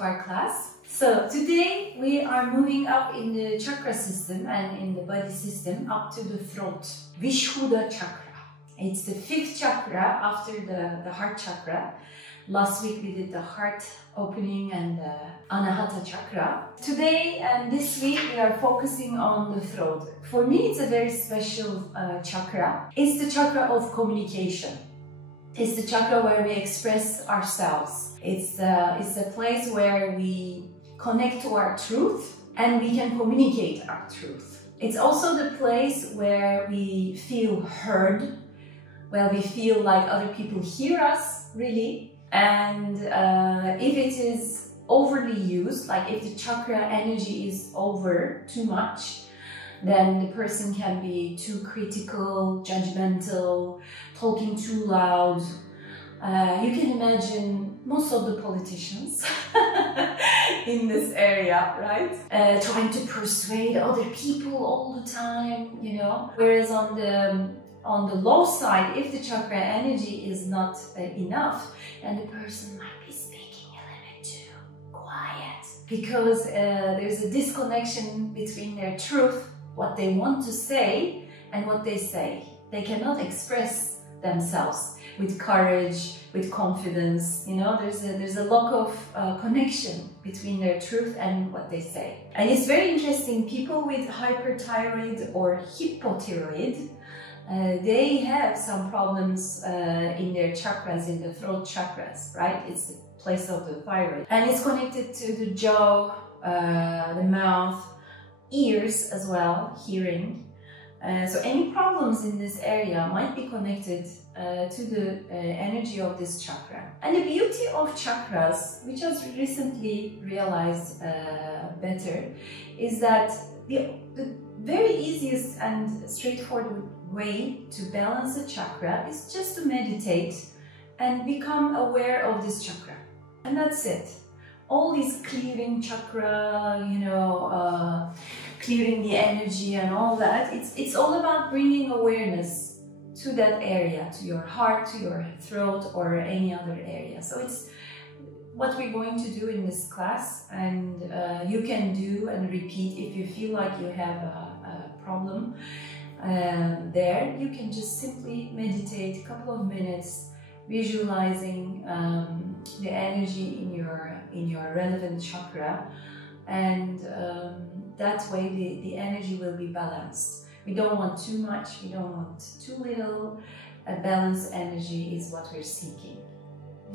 to our class. So today we are moving up in the chakra system and in the body system up to the throat, Vishudda chakra. It's the 5th chakra after the heart chakra. Last week we did the heart opening and the anahata chakra. Today and this week we are focusing on the throat. For me it's a very special chakra. It's the chakra of communication. It's the chakra where we express ourselves. It's the place where we connect to our truth and we can communicate our truth. It's also the place where we feel heard, where we feel like other people hear us, really. And if it is overly used, like if the chakra energy is over too much, then the person can be too critical, judgmental, talking too loud. You can imagine most of the politicians in this area, right? Trying to persuade other people all the time, you know. Whereas on the low side, if the chakra energy is not enough, then the person might be speaking a little bit too quiet. Because there's a disconnection between their truth, what they want to say, and what they say. They cannot express themselves with courage, with confidence, you know, there's a lack of connection between their truth and what they say. And it's very interesting, people with hyperthyroid or hypothyroid, they have some problems in their chakras, in the throat chakras, right? It's the place of the thyroid. And it's connected to the jaw, the mouth, ears as well, hearing. So any problems in this area might be connected to the energy of this chakra. And the beauty of chakras, which was recently realized better, is that the very easiest and straightforward way to balance a chakra is just to meditate and become aware of this chakra. And that's it. All these clearing chakra, you know, clearing the energy and all that, it's all about bringing awareness to that area, to your heart, to your throat, or any other area. So it's what we're going to do in this class, and you can do and repeat if you feel like you have a problem there. You can just simply meditate a couple of minutes, visualizing the energy in your relevant chakra, and that way the energy will be balanced. We don't want too much, we don't want too little. A balanced energy is what we're seeking.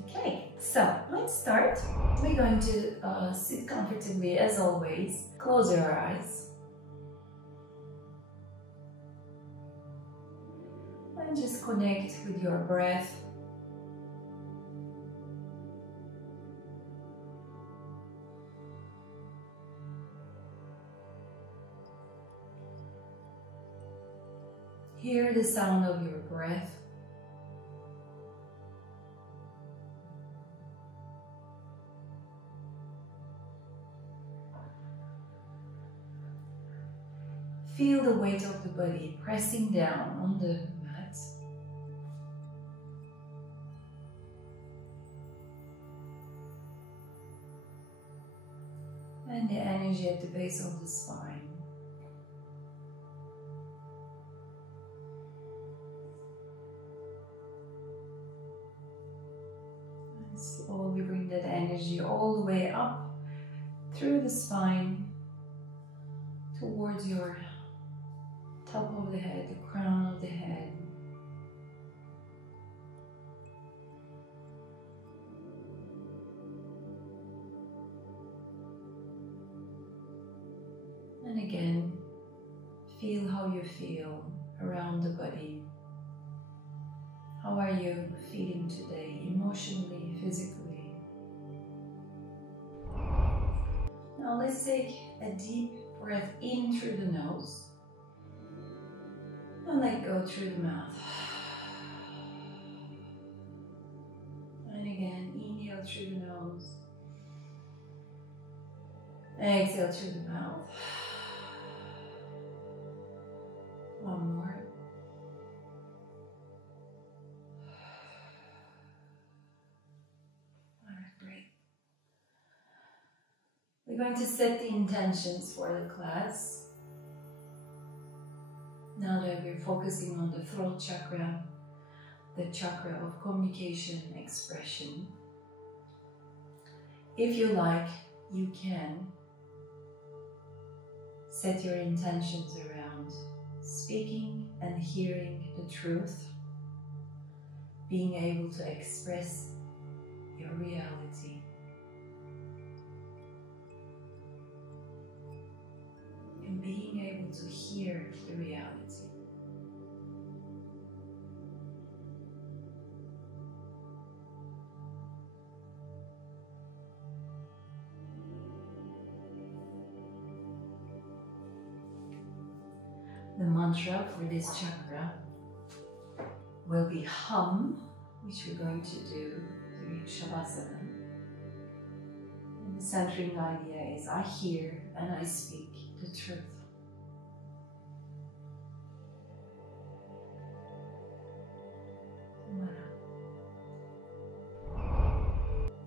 Okay, so let's start. We're going to sit comfortably as always. Close your eyes. And just connect with your breath. Hear the sound of your breath. Feel the weight of the body pressing down on the mat. And the energy at the base of the spine. Slowly bring that energy all the way up through the spine towards your top of the head, the crown of the head. And again, feel how you feel around the body. How are you feeling today, emotionally, physically? Now let's take a deep breath in through the nose and let go through the mouth. And again, inhale through the nose, exhale through the mouth. One more. Alright, great. We're going to set the intentions for the class. Now that we're focusing on the throat chakra, the chakra of communication and expression, if you like, you can set your intentions around speaking and hearing the truth, being able to express your reality. And being able to hear the reality. The mantra for this chakra will be hum, which we're going to do during Shavasana. And the centering idea is I hear and I speak the truth.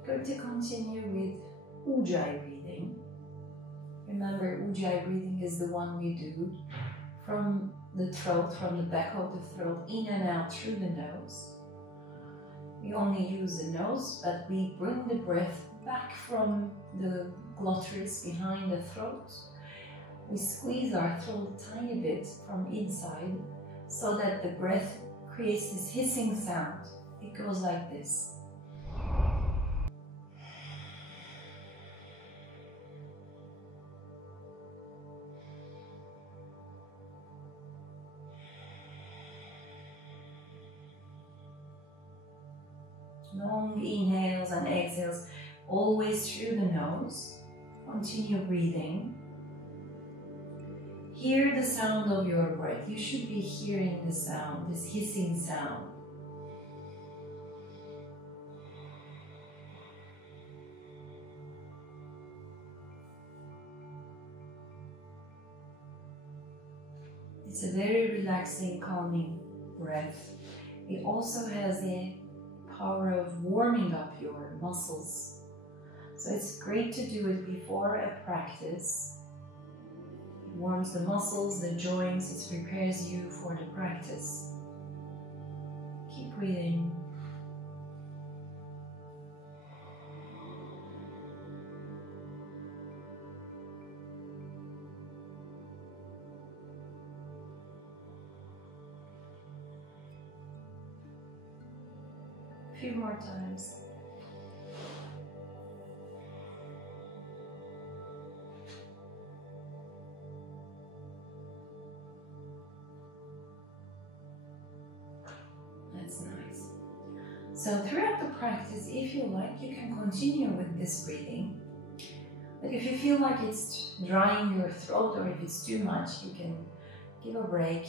Going to continue with Ujjayi breathing. Remember, Ujjayi breathing is the one we do from the throat, from the back of the throat, in and out through the nose. We only use the nose, but we bring the breath back from the glottis behind the throat. We squeeze our throat a tiny bit from inside so that the breath creates this hissing sound. It goes like this. Long inhales and exhales, always through the nose. Continue breathing. Hear the sound of your breath. You should be hearing the sound, this hissing sound. It's a very relaxing, calming breath. It also has a power of warming up your muscles. So it's great to do it before a practice. It warms the muscles, the joints, it prepares you for the practice. Keep breathing. A few more times. That's nice. So throughout the practice, if you like, you can continue with this breathing. But if you feel like it's drying your throat or if it's too much, you can give a break,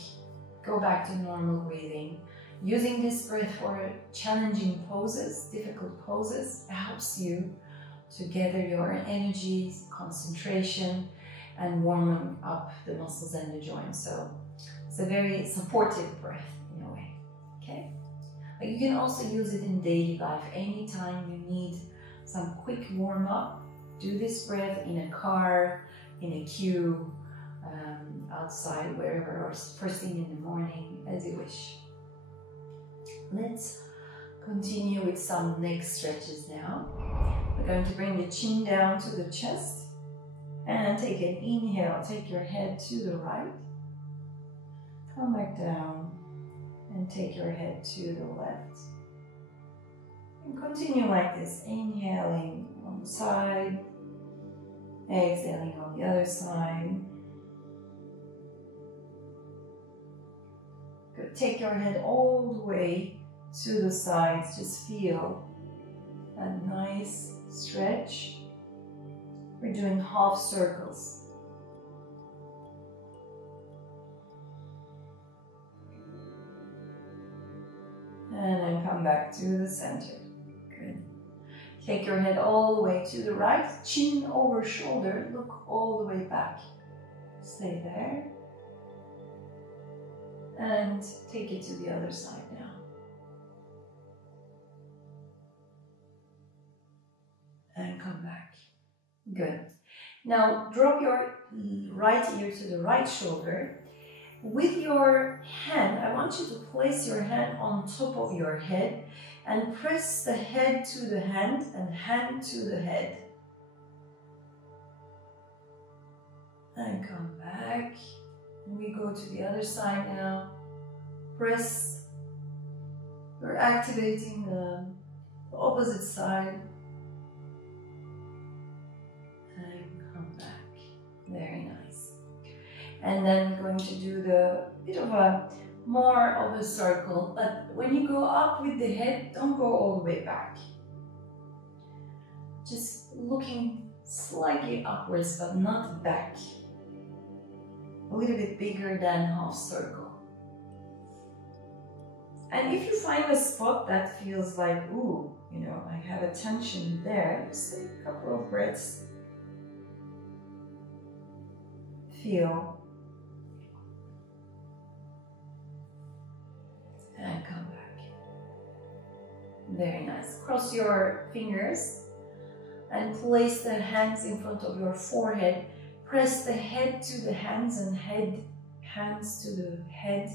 go back to normal breathing. Using this breath for challenging poses, difficult poses, helps you to gather your energy, concentration, and warming up the muscles and the joints. So it's a very supportive breath in a way, okay? But you can also use it in daily life. Anytime you need some quick warm up, do this breath in a car, in a queue, outside, wherever, or first thing in the morning, as you wish. Let's continue with some neck stretches now. We're going to bring the chin down to the chest and take an inhale. Take your head to the right. Come back down and take your head to the left. And continue like this, inhaling on the side, exhaling on the other side. Good. Take your head all the way to the sides. Just feel that nice stretch. We're doing half circles. And then come back to the center. Good. Take your head all the way to the right, chin over shoulder, look all the way back. Stay there. And take it to the other side now. And come back. Good. Now drop your right ear to the right shoulder. With your hand, I want you to place your hand on top of your head and press the head to the hand and hand to the head. And come back. We go to the other side now. Press. We're activating the opposite side. And come back. Very nice. And then we're going to do the bit of a more of a circle. But when you go up with the head, don't go all the way back. Just looking slightly upwards, but not back. A little bit bigger than half circle. And if you find a spot that feels like, ooh, you know, I have a tension there, just take a couple of breaths. Feel. And come back. Very nice. Cross your fingers and place the hands in front of your forehead. Press the head to the hands and hands to the head.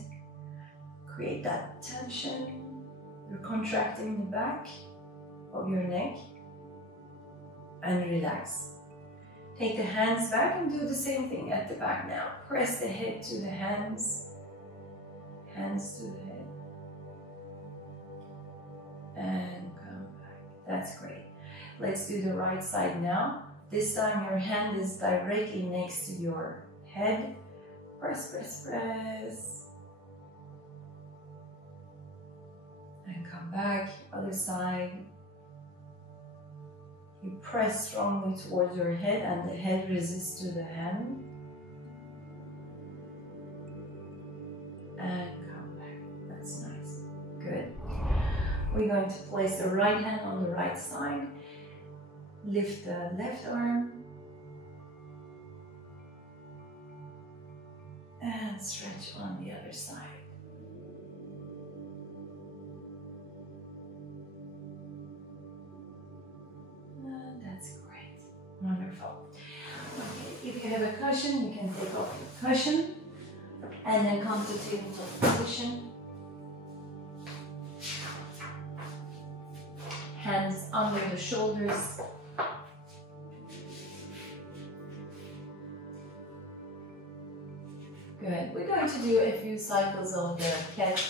Create that tension. You're contracting the back of your neck. And relax. Take the hands back and do the same thing at the back now. Press the head to the hands. Hands to the head. And come back. That's great. Let's do the right side now. This time your hand is directly next to your head. Press, press, press. And come back, other side. You press strongly towards your head and the head resists to the hand. And come back. That's nice. Good. We're going to place the right hand on the right side. Lift the left arm and stretch on the other side. And that's great. Wonderful. Okay, if you have a cushion, you can take off your cushion and then come to tabletop position. Hands under the shoulders. Good. We're going to do a few cycles of the cat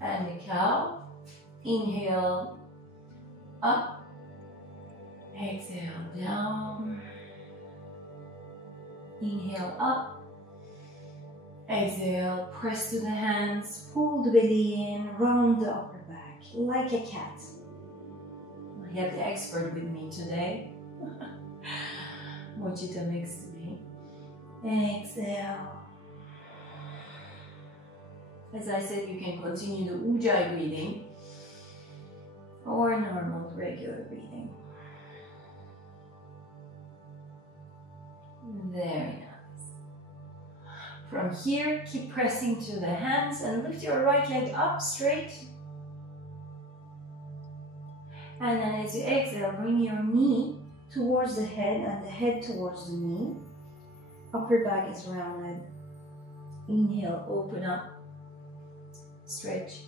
and the cow. Inhale up, exhale down. Inhale up, exhale, press to the hands, pull the belly in, round the upper back like a cat. I have the expert with me today. Mochita next to me. Exhale. As I said, you can continue the Ujjayi breathing or normal, regular breathing. Very nice. From here, keep pressing to the hands and lift your right leg up straight. And then as you exhale, bring your knee towards the head and the head towards the knee. Upper back is rounded. Inhale, open up. Stretch.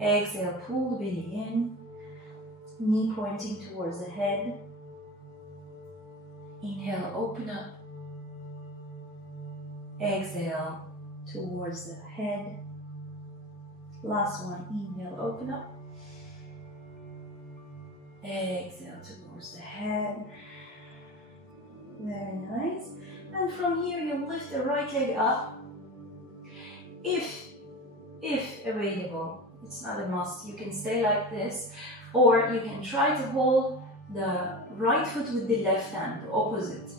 Exhale, pull the belly in. Knee pointing towards the head. Inhale, open up. Exhale, towards the head. Last one, inhale, open up. Exhale, towards the head. Very nice. And from here, you lift the right leg up. If available, it's not a must, you can stay like this, or you can try to hold the right foot with the left hand, the opposite,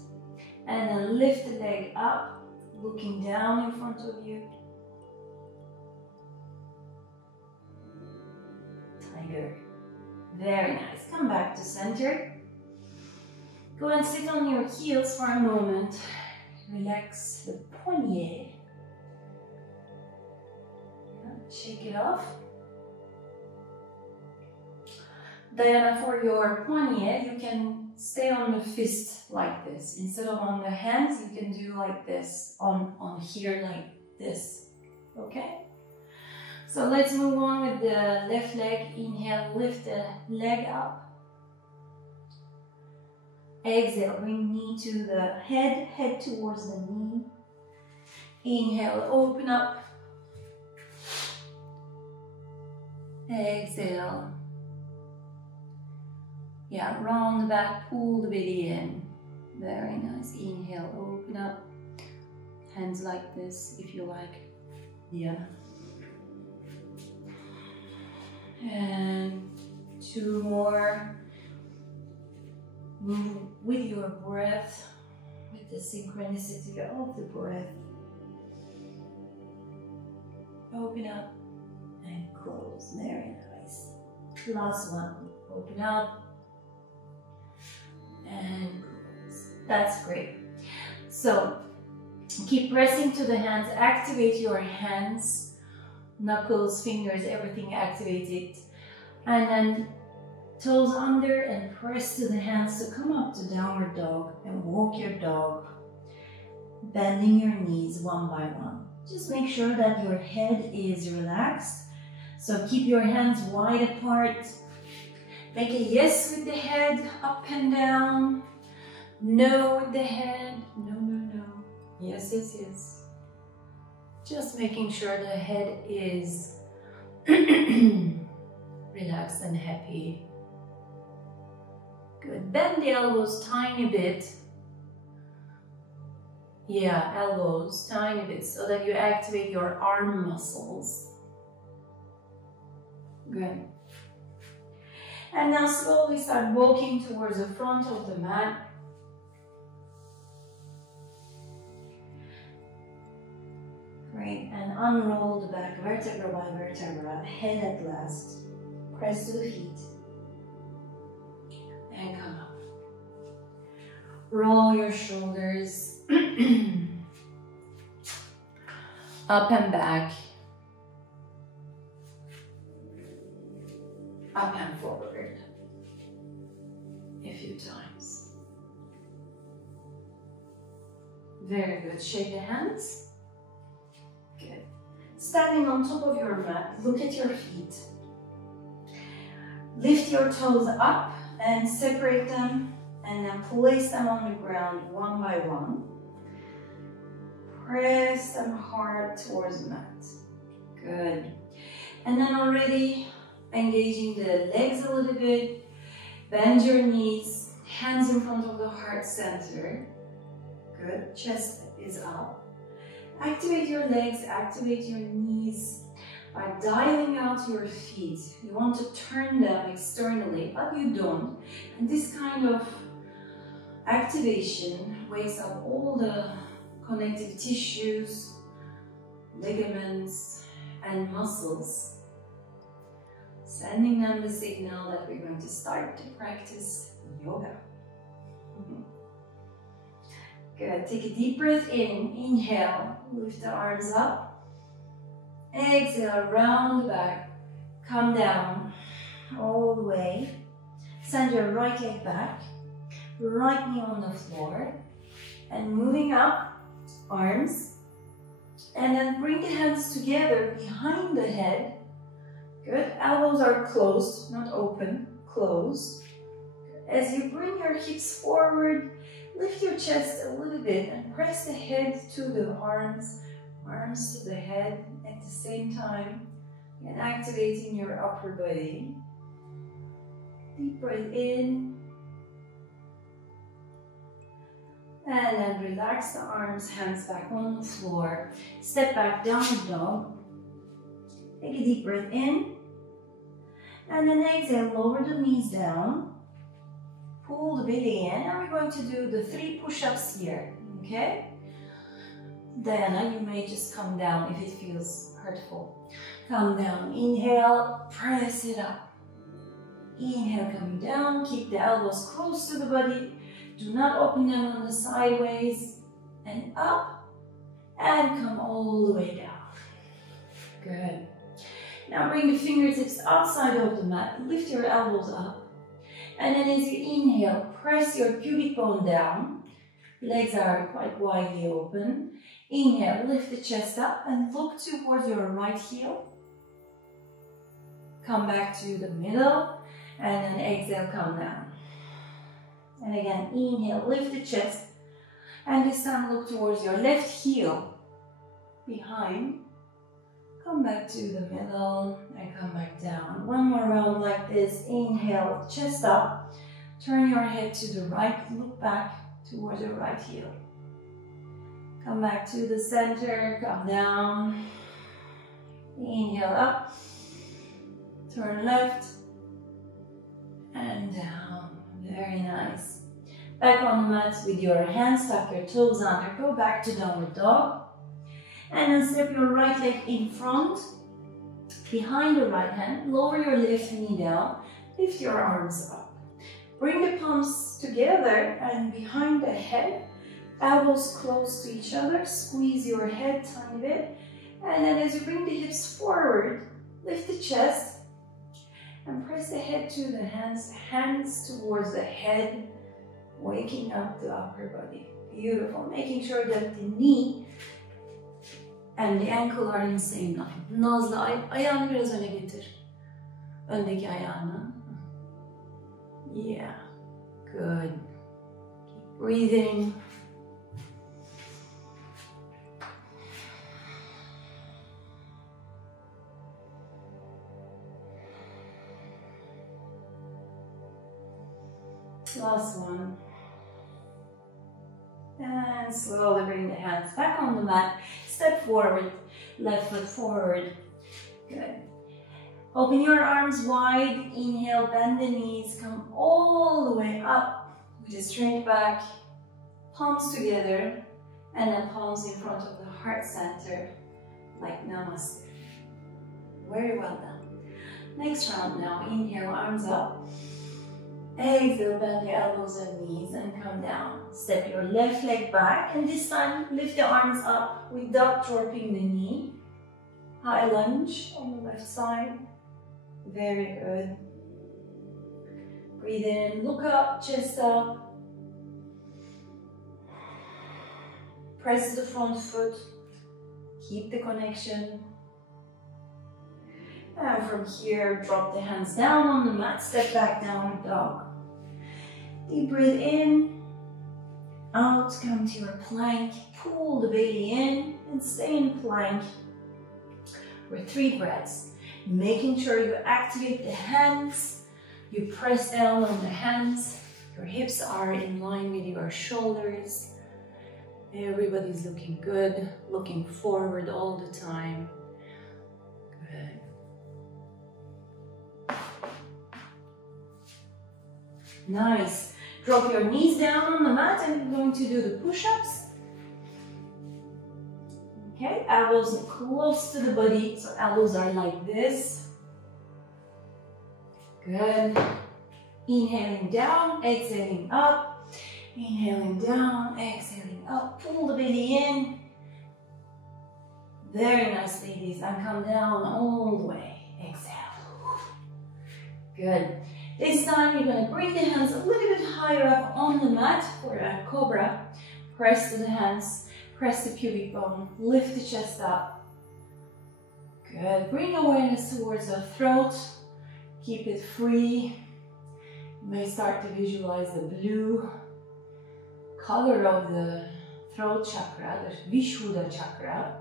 and then lift the leg up, looking down in front of you. Tiger. Very nice. Come back to center. Go and sit on your heels for a moment. Relax the poignet. Shake it off. Diana, for your poignet, you can stay on the fist like this. Instead of on the hands, you can do like this, on here like this, okay? So let's move on with the left leg. Inhale, lift the leg up. Exhale, bring knee to the head, head towards the knee. Inhale, open up. Exhale. Yeah, round the back, pull the belly in. Very nice. Inhale, open up. Hands like this if you like. Yeah. And 2 more. Move with your breath, with the synchronicity of the breath. Open up and close. Very nice. Last one. Open up and close. That's great. So keep pressing to the hands. Activate your hands, knuckles, fingers, everything activated. And then toes under and press to the hands to come up to downward dog and walk your dog, bending your knees one by one. Just make sure that your head is relaxed. So keep your hands wide apart. Make a yes with the head, up and down. No with the head, no, no, no. Yes, yes, yes. Just making sure the head is relaxed and happy. Good. Bend the elbows tiny bit. Yeah, elbows tiny bit so that you activate your arm muscles. Good. And now slowly start walking towards the front of the mat. Great. And unroll the back vertebra by vertebra, head at last. Press to the feet. And come up. Roll your shoulders up and back, up and forward a few times. Very good. Shake the hands. Good. Standing on top of your mat, look at your feet. Lift your toes up and separate them, and then place them on the ground one by one. Press them hard towards the mat. Good. And then already engaging the legs a little bit. Bend your knees, hands in front of the heart center. Good. Chest is up. Activate your legs, activate your knees. By dialing out your feet, you want to turn them externally, but you don't. And this kind of activation wakes up all the connective tissues, ligaments, and muscles, sending them the signal that we're going to start to practice yoga. Good. Take a deep breath in. Inhale, lift the arms up. Exhale, round the back, come down all the way. Send your right leg back, right knee on the floor, and moving up, arms, and then bring the hands together behind the head. Good, elbows are closed, not open, closed. As you bring your hips forward, lift your chest a little bit and press the head to the arms, arms to the head at the same time, and activating your upper body. Deep breath in, and then relax the arms, hands back on the floor. Step back, downward dog. Take a deep breath in, and then exhale, lower the knees down. Pull the belly in, and we're going to do the 3 push-ups here, okay? Diana, you may just come down if it feels hurtful. Come down, inhale, press it up. Inhale, coming down, keep the elbows close to the body. Do not open them on the sideways. And up, and come all the way down. Good. Now bring the fingertips outside of the mat, lift your elbows up. And then as you inhale, press your pubic bone down. Legs are quite widely open. Inhale, lift the chest up and look towards your right heel. Come back to the middle and then exhale, come down. And again, inhale, lift the chest and this time look towards your left heel. Behind. Come back to the middle and come back down. One more round like this. Inhale, chest up. Turn your head to the right, look back towards your right heel. Come back to the center, come down. Inhale up. Turn left and down. Very nice. Back on the mat with your hands, tuck your toes under. Go back to downward dog. And then step your right leg in front, behind the right hand. Lower your left knee down. Lift your arms up. Bring the palms together and behind the head. Elbows close to each other. Squeeze your head a tiny bit. And then as you bring the hips forward, lift the chest. And press the head to the hands. Hands towards the head. Waking up the upper body. Beautiful. Making sure that the knee and the ankle are in the same line. Nazlı ayağını biraz öne getir. Öndeki ayağını. Yeah. Good. Keep breathing. Last one. And slowly bring the hands back on the mat. Step forward, left foot forward. Good. Open your arms wide. Inhale, bend the knees. Come all the way up with a straight back. Palms together. And then palms in front of the heart center. Like namaste. Very well done. Next round now. Inhale, arms up. Exhale, bend the elbows and knees and come down. Step your left leg back and this time lift the arms up without dropping the knee. High lunge on the left side. Very good. Breathe in, look up, chest up. Press the front foot. Keep the connection. And from here, drop the hands down on the mat. Step back, downward dog. Deep breath in, out, come to your plank, pull the belly in and stay in plank for 3 breaths. Making sure you activate the hands, you press down on the hands, your hips are in line with your shoulders. Everybody's looking good, looking forward all the time. Good. Nice. Drop your knees down on the mat and we're going to do the push-ups. Okay, elbows close to the body, so elbows are like this. Good. Inhaling down, exhaling up. Inhaling down, exhaling up. Pull the belly in. Very nice, ladies. And come down all the way. Exhale. Good. This time you're going to bring the hands a little bit higher up on the mat for a cobra. Press to the hands, press the pubic bone, lift the chest up. Good. Bring awareness towards the throat. Keep it free. You may start to visualize the blue color of the throat chakra, the Vishudda chakra.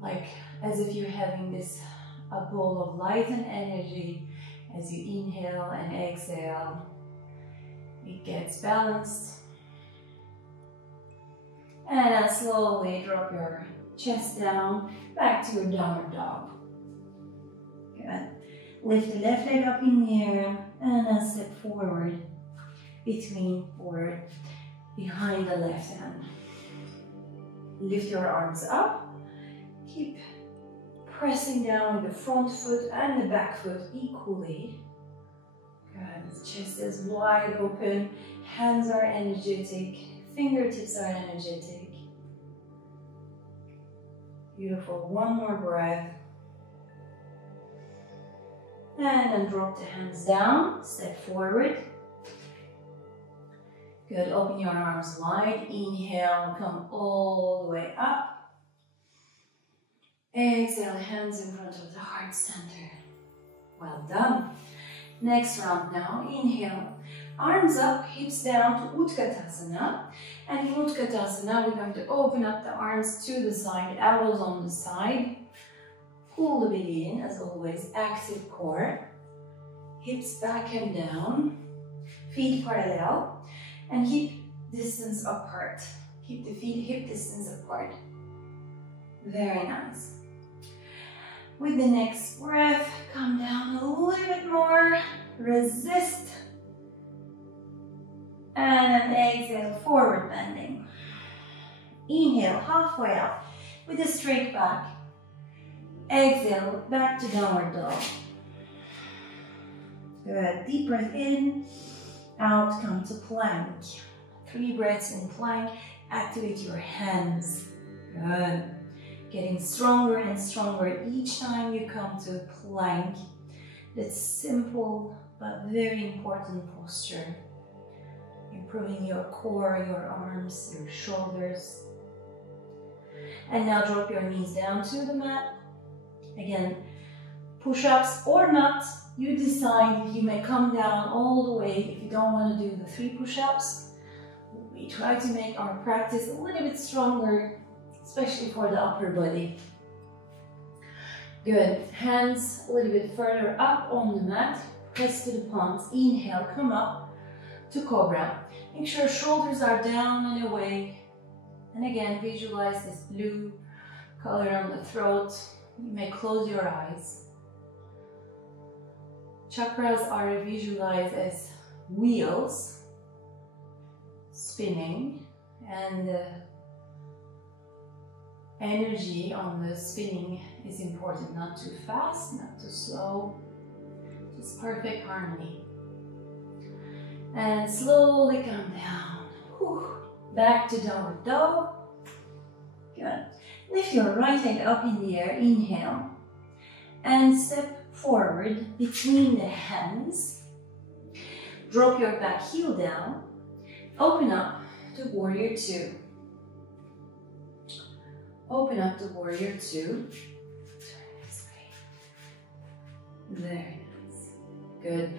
Like as if you're having this a ball of light and energy. As you inhale and exhale, it gets balanced. And then slowly drop your chest down, back to your downward dog. Good. Lift the left leg up in the air, and then step forward, between or behind the left hand. Lift your arms up, keep pressing down with the front foot and the back foot equally. Good. The chest is wide open, hands are energetic, fingertips are energetic. Beautiful. One more breath. And then drop the hands down, step forward. Good, open your arms wide. Inhale, come all the way up. Exhale, hands in front of the heart center. Well done. Next round now, inhale. Arms up, hips down to Utkatasana. And in Utkatasana, we're going to open up the arms to the side, elbows on the side. Pull the belly in, as always, active core. Hips back and down. Feet parallel. And hip distance apart. Keep the feet hip distance apart. Very nice. With the next breath, come down a little bit more. Resist. And exhale, forward bending. Inhale, halfway up with a straight back. Exhale, back to downward dog. Good, deep breath in, out, come to plank. 3 breaths in plank, activate your hands. Good. Getting stronger and stronger each time you come to plank. That's simple but very important posture. Improving your core, your arms, your shoulders. And now drop your knees down to the mat. Again, push-ups or not, you decide. You may come down all the way if you don't want to do the 3 push-ups. We try to make our practice a little bit stronger, especially for the upper body. Good. Hands a little bit further up on the mat. Press to the palms. Inhale, come up to Cobra. Make sure shoulders are down and away. And again, visualize this blue color on the throat. You may close your eyes. Chakras are visualized as wheels spinning, and the energy on the spinning is important. Not too fast, not too slow, just perfect harmony. And slowly come down. Whew. Back to downward dog. Good. Lift your right leg up in the air. Inhale. And step forward between the hands. Drop your back heel down. Open up to Warrior 2. Open up to Warrior 2. Very nice. Good.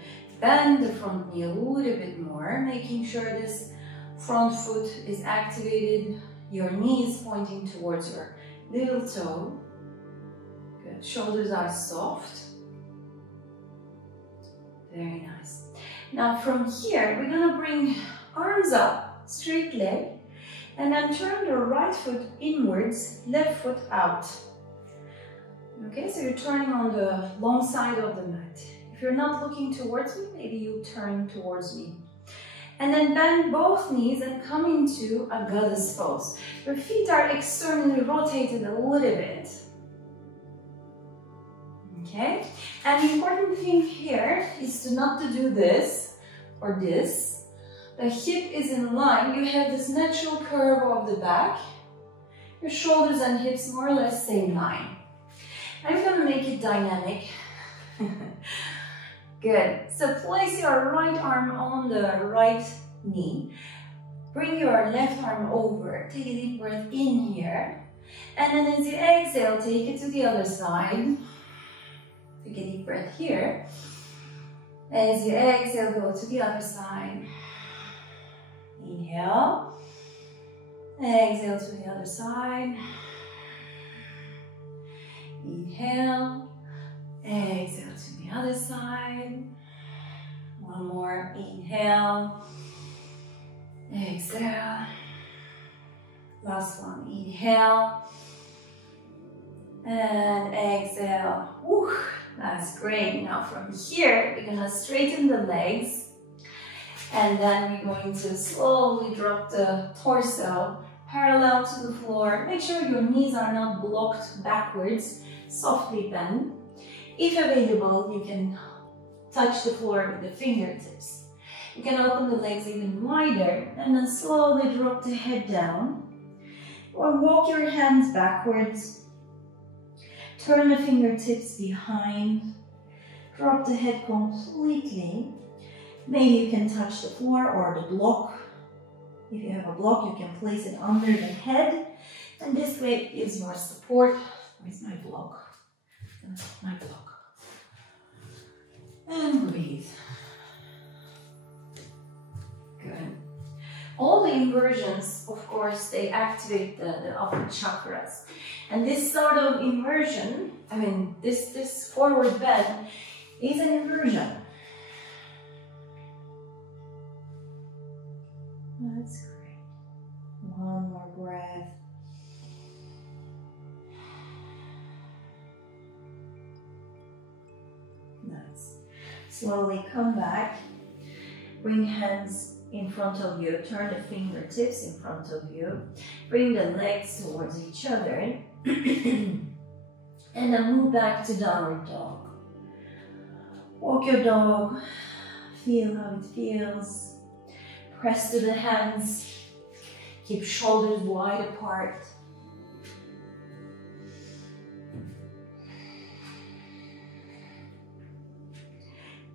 Bend the front knee a little bit more, making sure this front foot is activated. Your knee is pointing towards your little toe. Good. Shoulders are soft. Very nice. Now from here, we're going to bring arms up, straight leg, and then turn the right foot inwards, left foot out. Okay, so you're turning on the long side of the mat. If you're not looking towards me, maybe you turn towards me. And then bend both knees and come into a goddess pose. Your feet are externally rotated a little bit. Okay? And the important thing here is to not to do this or this. The hip is in line. You have this natural curve of the back. Your shoulders and hips more or less stay in line. I'm going to make it dynamic. Good. So place your right arm on the right knee. Bring your left arm over. Take a deep breath in here. And then as you exhale, take it to the other side. Take a deep breath here. As you exhale, go to the other side. Inhale. Exhale to the other side. Inhale. Exhale to the other side. One more. Inhale. Exhale. Last one. Inhale. And exhale. Woo, that's great. Now from here, we're going to straighten the legs. And then we're going to slowly drop the torso parallel to the floor. Make sure your knees are not blocked backwards. Softly bend. If available, you can touch the floor with the fingertips. You can open the legs even wider and then slowly drop the head down. Or walk your hands backwards. Turn the fingertips behind. Drop the head completely. Maybe you can touch the floor or the block If you have a block, you can place it under the head, and this way it gives more support. Where's my block? My block. And breathe. Good. All the inversions, of course, they activate the upper chakras. And this sort of inversion, I mean, this forward bend is an inversion. That's great. One more breath. Nice. Slowly come back. Bring hands in front of you. Turn the fingertips in front of you. Bring the legs towards each other. And then move back to downward dog. Walk your dog. Feel how it feels. Press to the hands. Keep shoulders wide apart.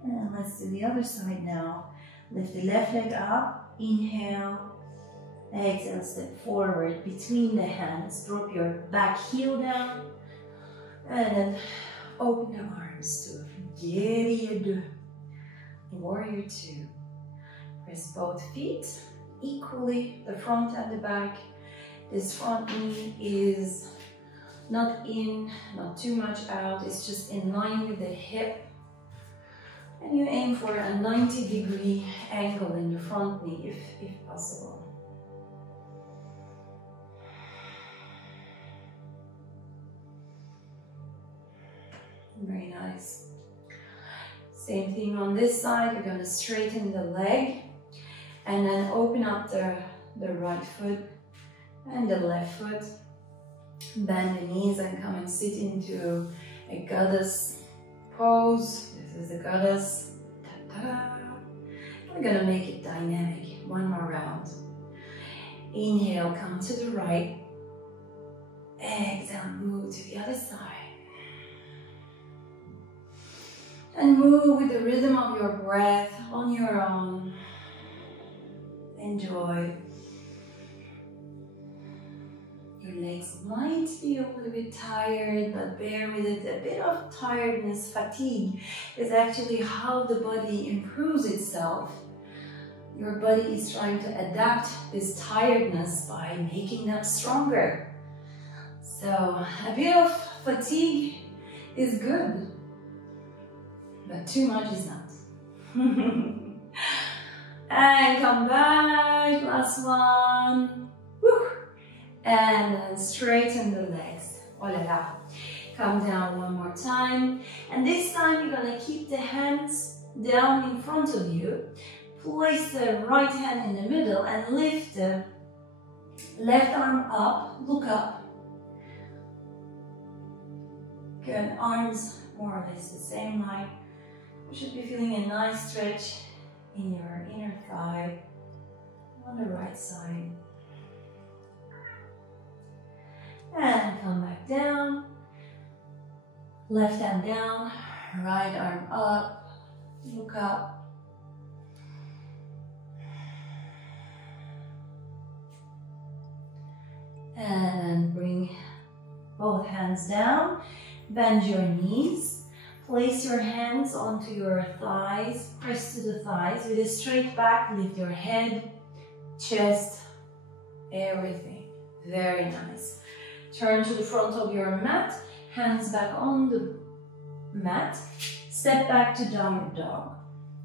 And let's do the other side now. Lift the left leg up. Inhale. Exhale, step forward between the hands. Drop your back heel down. And then open the arms to Geriye. Warrior 2. Press both feet equally, the front and the back. This front knee is not in, not too much out. It's just in line with the hip. And you aim for a 90-degree angle in the front knee if possible. Very nice. Same thing on this side. You're going to straighten the leg and then open up the right foot and the left foot. Bend the knees and come and sit into a goddess pose. This is the goddess. Ta-da. We're going to make it dynamic. One more round. Inhale, come to the right. Exhale, move to the other side. And move with the rhythm of your breath on your own. Enjoy. Your legs might be a little bit tired, but bear with it. A bit of tiredness, fatigue, is actually how the body improves itself. Your body is trying to adapt this tiredness by making them stronger. So a bit of fatigue is good, but too much is not. And come back, last one. Woo. And then straighten the legs. Oh la la. Come down one more time. And this time you're gonna keep the hands down in front of you. Place the right hand in the middle and lift the left arm up. Look up. Good. Arms more or less the same line. You should be feeling a nice stretch in your inner thigh on the right side. And come back down. Left hand down, right arm up, look up. And bring both hands down, bend your knees. Place your hands onto your thighs, press to the thighs with a straight back, lift your head, chest, everything. Very nice. Turn to the front of your mat, hands back on the mat, step back to downward dog.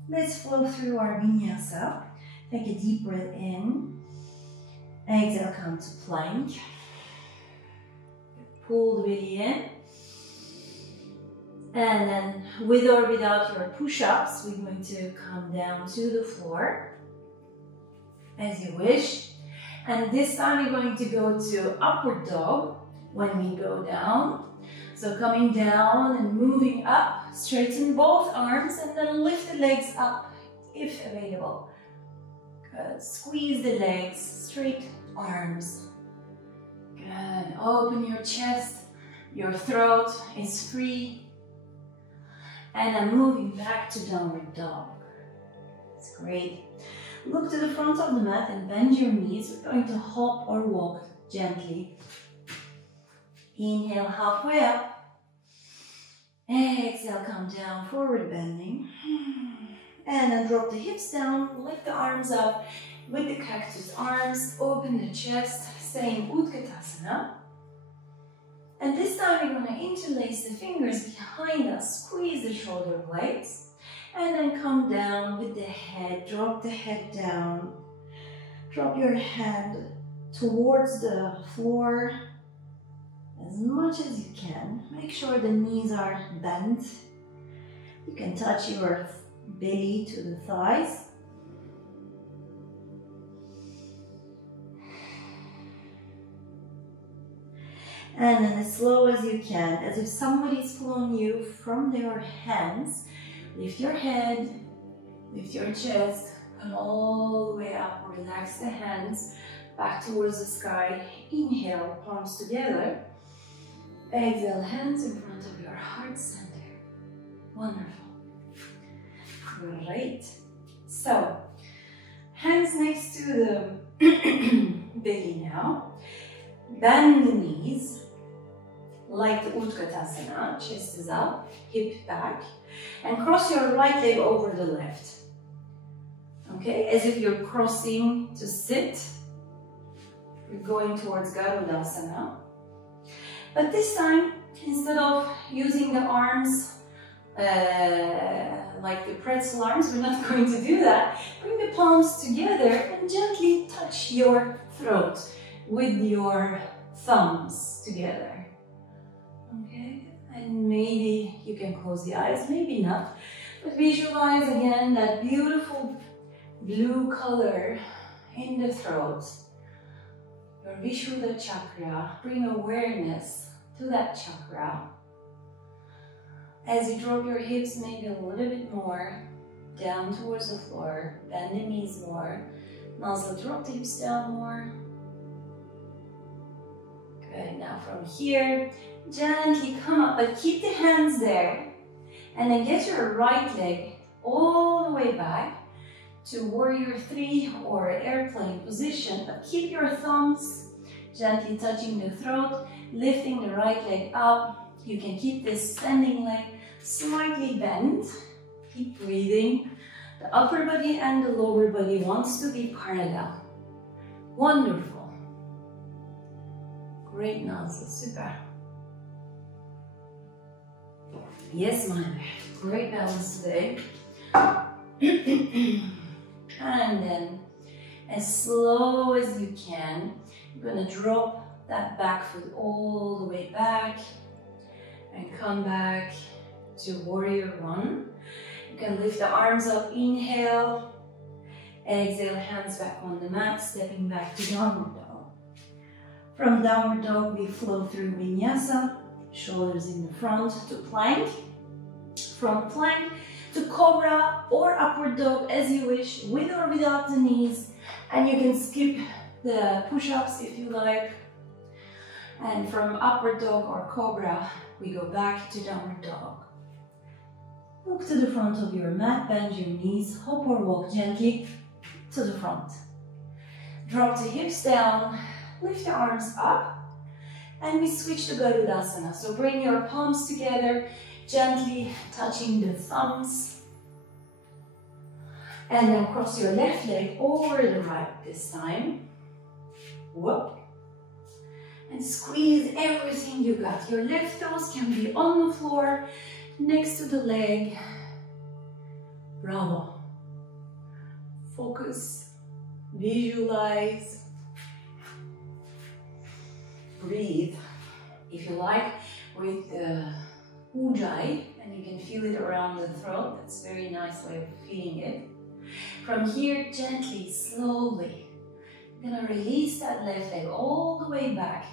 Let's flow through our vinyasa. Take a deep breath in, exhale, come to plank. Pull the belly in. And then, with or without your push-ups, we're going to come down to the floor, as you wish. And this time, we're going to go to upward dog when we go down. So coming down and moving up, straighten both arms and then lift the legs up if available. Good. Squeeze the legs, straight arms. Good. Open your chest, your throat is free. And I'm moving back to downward dog. It's great. Look to the front of the mat and bend your knees. We're going to hop or walk gently. Inhale, halfway up. Exhale, come down, forward bending. And then drop the hips down, lift the arms up with the cactus arms, open the chest, stay in Utkatasana. And this time we're going to interlace the fingers behind us, squeeze the shoulder blades, and then come down with the head, drop the head down, drop your hand towards the floor as much as you can. Make sure the knees are bent. You can touch your belly to the thighs. And then as slow as you can, as if somebody's pulling you from their hands, lift your head, lift your chest, come all the way up, relax the hands back towards the sky. Inhale, palms together. Exhale, hands in front of your heart center. Wonderful. Great. So, hands next to the belly now. Bend the knees like the Utkatasana, chest is up, hip back, and cross your right leg over the left. Okay, as if you're crossing to sit. You're going towards Garudasana. But this time, instead of using the arms like the pretzel arms, we're not going to do that. Bring the palms together and gently touch your throat with your thumbs together. Okay, and maybe you can close the eyes, maybe not. But visualize again that beautiful blue color in the throat. Your Vishudda chakra, bring awareness to that chakra. As you drop your hips maybe a little bit more down towards the floor, bend the knees more, and also drop the hips down more. Good, now from here, gently come up, but keep the hands there. And then get your right leg all the way back to warrior 3 or airplane position, but keep your thumbs gently touching the throat, lifting the right leg up. You can keep this standing leg slightly bent. Keep breathing. The upper body and the lower body wants to be parallel. Wonderful. Great, Nancy, super. Yes, my man. Great balance today. And then, as slow as you can, you're going to drop that back foot all the way back and come back to warrior 1. You can lift the arms up, inhale, exhale, hands back on the mat, stepping back to downward dog. From downward dog, we flow through vinyasa, shoulders in the front to plank, from plank to cobra or upward dog as you wish, with or without the knees, and you can skip the push-ups if you like. And from upward dog or cobra, we go back to downward dog. Look to the front of your mat, bend your knees, hop or walk gently to the front. Drop the hips down, lift the arms up, and we switch to Garudasana. So bring your palms together, gently touching the thumbs. And then cross your left leg over the right this time. Whoop. And squeeze everything you got. Your left toes can be on the floor, next to the leg. Bravo. Focus, visualize, breathe. If you like, with the ujjayi, and you can feel it around the throat. That's a very nice way of feeling it. From here, gently, slowly, you're gonna release that left leg all the way back.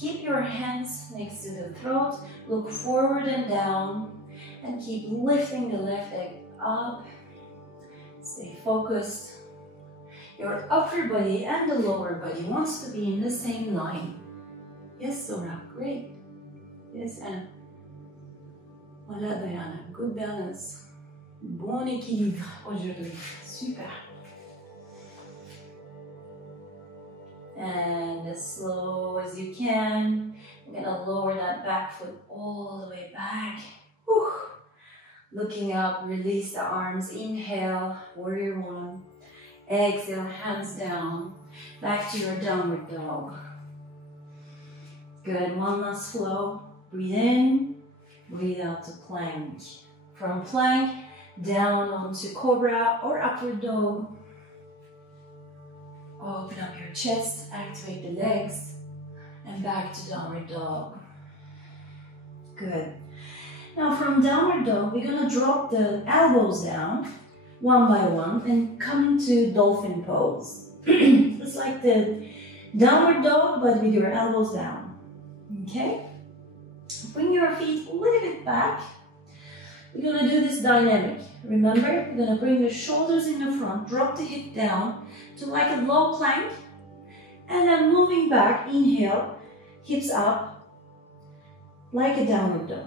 Keep your hands next to the throat, look forward and down, and keep lifting the left leg up. Stay focused. Your upper body and the lower body wants to be in the same line. Yes, Sora, great. Yes, Anna. Voilà, Diana, good balance. Bon équilibre aujourd'hui. Super. And as slow as you can, you're gonna lower that back foot all the way back. Whew. Looking up, release the arms. Inhale, warrior one. Exhale, hands down. Back to your downward dog. Good, one last flow. Breathe in, breathe out to plank. From plank, down onto cobra or upward dog. Open up your chest, activate the legs, and back to downward dog. Good. Now from downward dog, we're gonna drop the elbows down, one by one, and come into dolphin pose. It's like the downward dog, but with your elbows down. Okay? Bring your feet a little bit back. We're gonna do this dynamic. Remember, we're gonna bring the shoulders in the front, drop the hip down to like a low plank, and then moving back, inhale, hips up, like a downward dog.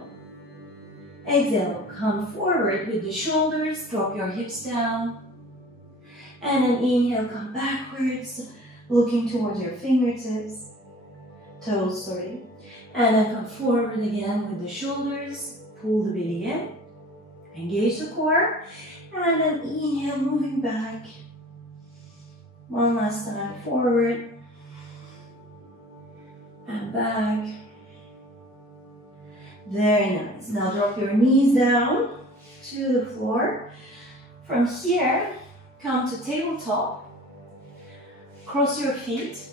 Exhale, come forward with the shoulders, drop your hips down, and then inhale, come backwards, looking towards your fingertips, toes, sorry, and then come forward again with the shoulders, pull the belly in, engage the core, and then inhale, moving back. One last time, forward and back. Very nice. Now drop your knees down to the floor. From here, come to tabletop. Cross your feet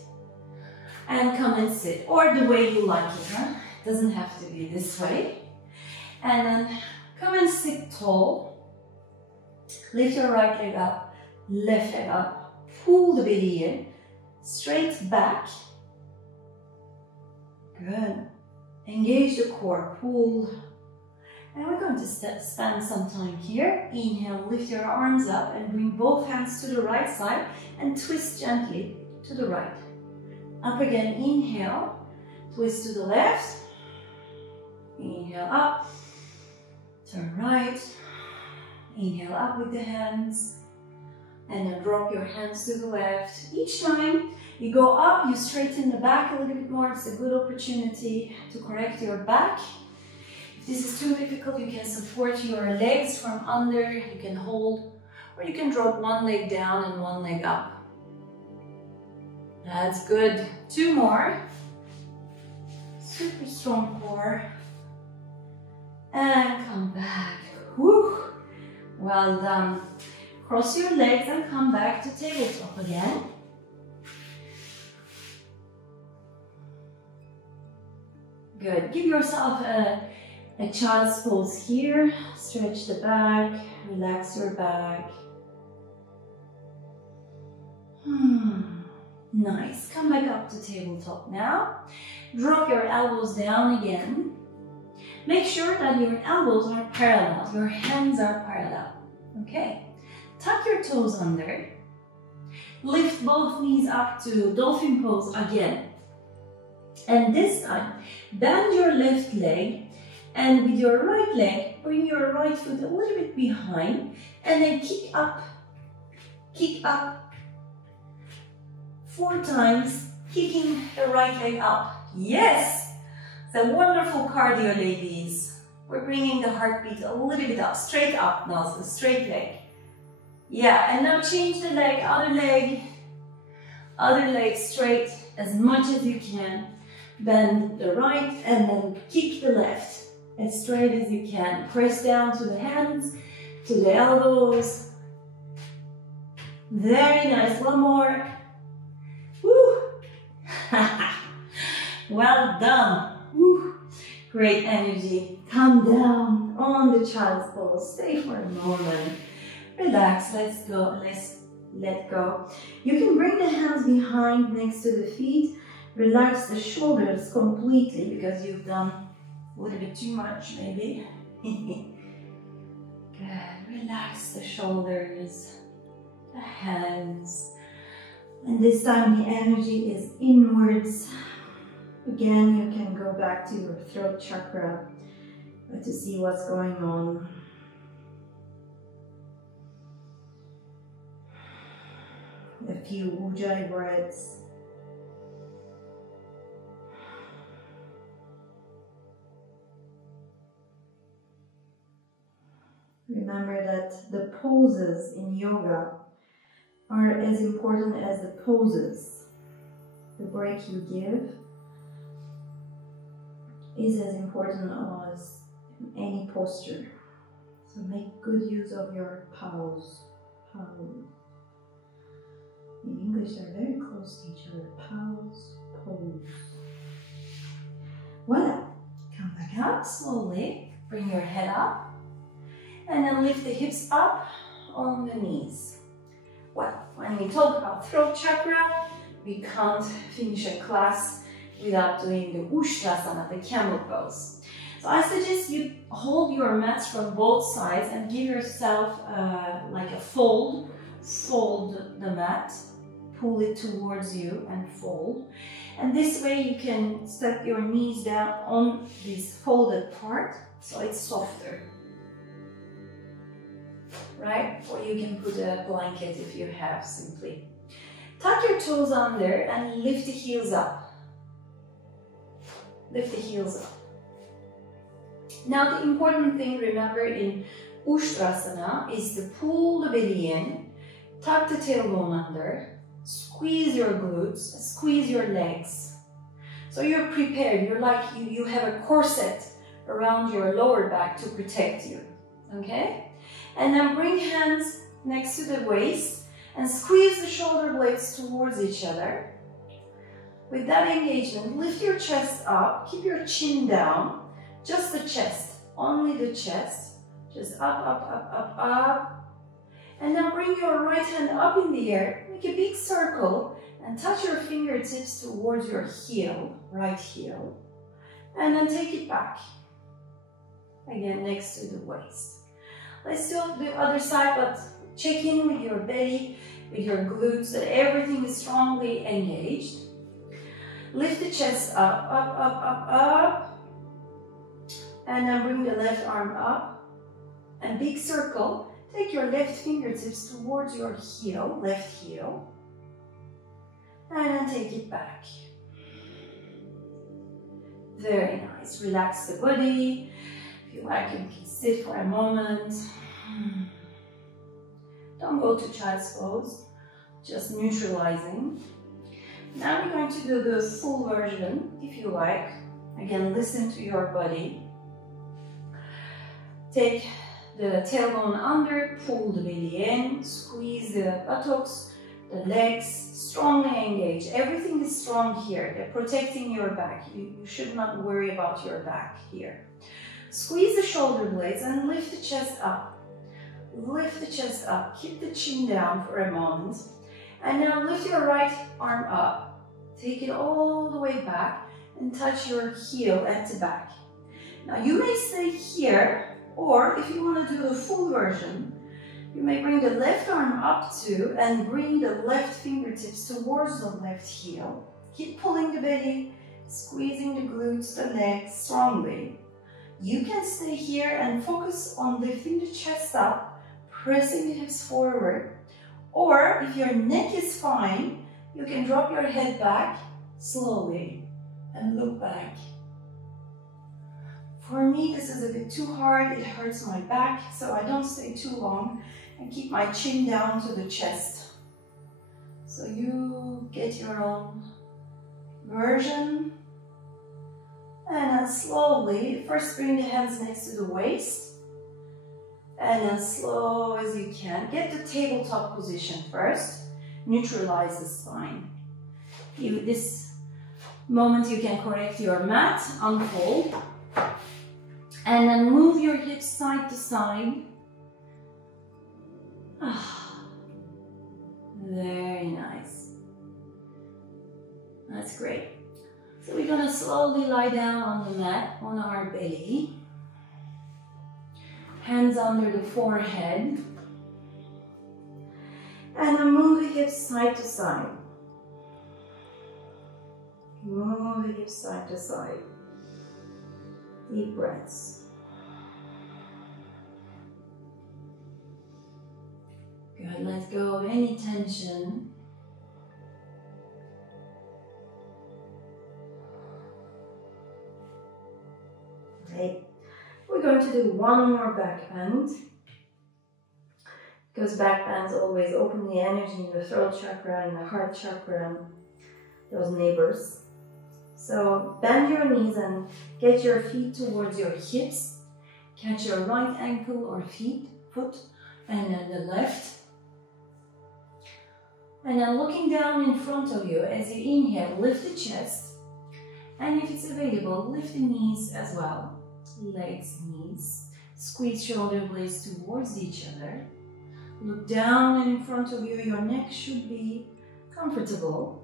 and come and sit, or the way you like it, huh? Doesn't have to be this way. And then come and sit tall. Lift your right leg up, left leg up. Pull the belly in, straight back. Good. Engage the core, pull. And we're going to spend some time here. Inhale, lift your arms up and bring both hands to the right side and twist gently to the right. Up again, inhale, twist to the left. Inhale up, turn right. Inhale up with the hands. And then drop your hands to the left. Each time you go up, you straighten the back a little bit more. It's a good opportunity to correct your back. If this is too difficult, you can support your legs from under. You can hold, or you can drop one leg down and one leg up. That's good. Two more. Super strong core. And come back. Whew. Well done. Cross your legs and come back to tabletop again. Good. Give yourself a child's pose here. Stretch the back, relax your back. Nice. Come back up to tabletop now. Drop your elbows down again. Make sure that your elbows are parallel, your hands are parallel. Okay. Tuck your toes under. Lift both knees up to dolphin pose again. And this time, bend your left leg and with your right leg, bring your right foot a little bit behind and then kick up. Kick up. 4 times, kicking the right leg up. Yes! It's a wonderful cardio, ladies. We're bringing the heartbeat a little bit up, straight up now, so straight leg. Yeah, and now change the leg, other leg straight as much as you can. Bend the right and then kick the left as straight as you can. Press down to the hands, to the elbows. Very nice, one more. Woo! Well done. Woo! Great energy. Come down on the child's pose. Stay for a moment. Relax, let's go, let's let go. You can bring the hands behind next to the feet. Relax the shoulders completely because you've done a little bit too much maybe. Good, relax the shoulders, the hands. And this time the energy is inwards. Again, you can go back to your throat chakra to see what's going on. A few ujjayi breaths. Remember that the poses in yoga are as important as the poses. The break you give is as important as any posture. So make good use of your pose. In English, they're very close to each other. Pose, pose. Voila. Come back up slowly. Bring your head up. And then lift the hips up on the knees. Well, when we talk about throat chakra, we can't finish a class without doing the Ustrasana, the camel pose. So I suggest you hold your mats from both sides and give yourself like a fold. Fold the mat, pull it towards you and fold. And this way you can step your knees down on this folded part so it's softer. Right? Or you can put a blanket if you have, simply. Tuck your toes under and lift the heels up. Lift the heels up. Now the important thing, remember, in Ustrasana is to pull the belly in, tuck the tailbone under, squeeze your glutes, squeeze your legs. So you're prepared, you're like you have a corset around your lower back to protect you, okay? And then bring hands next to the waist and squeeze the shoulder blades towards each other. With that engagement, lift your chest up, keep your chin down, just the chest, only the chest, just up, up, up, up, up. And then bring your right hand up in the air, make a big circle and touch your fingertips towards your heel, right heel. And then take it back, again next to the waist. Let's do the other side, but check in with your belly, with your glutes, that everything is strongly engaged. Lift the chest up, up, up, up, up. And then bring the left arm up. And big circle. Take your left fingertips towards your heel, left heel. And then take it back. Very nice. Relax the body. If you like, you can sit for a moment. Don't go to child's pose, just neutralizing. Now we're going to do the full version, if you like. Again, listen to your body. Take the tailbone under, pull the belly in, squeeze the buttocks, the legs, strongly engage. Everything is strong here. They're protecting your back. You should not worry about your back here. Squeeze the shoulder blades and lift the chest up. Lift the chest up. Keep the chin down for a moment. And now lift your right arm up. Take it all the way back and touch your heel at the back. Now you may stay here, or if you want to do the full version, you may bring the left arm up too and bring the left fingertips towards the left heel. Keep pulling the belly, squeezing the glutes, the legs strongly. You can stay here and focus on lifting the chest up, pressing the hips forward. Or if your neck is fine, you can drop your head back slowly and look back. For me, this is a bit too hard. It hurts my back, so I don't stay too long and keep my chin down to the chest. So you get your own version. And then slowly, first bring the hands next to the waist. And then slow as you can. Get the tabletop position first. Neutralize the spine. This moment you can correct your mat, unfold. And then move your hips side to side. Very nice. That's great. So we're going to slowly lie down on the mat, on our belly. Hands under the forehead. And then move the hips side to side. Move the hips side to side. Deep breaths. Good, let go of any tension. Okay, we're going to do one more back bend. because back bends always open the energy in the throat chakra and the heart chakra and those neighbors. So bend your knees and get your feet towards your hips. Catch your right ankle or foot, and then the left. And then looking down in front of you, as you inhale, lift the chest. And if it's available, lift the knees as well. Legs, knees. Squeeze shoulder blades towards each other. Look down and in front of you, your neck should be comfortable.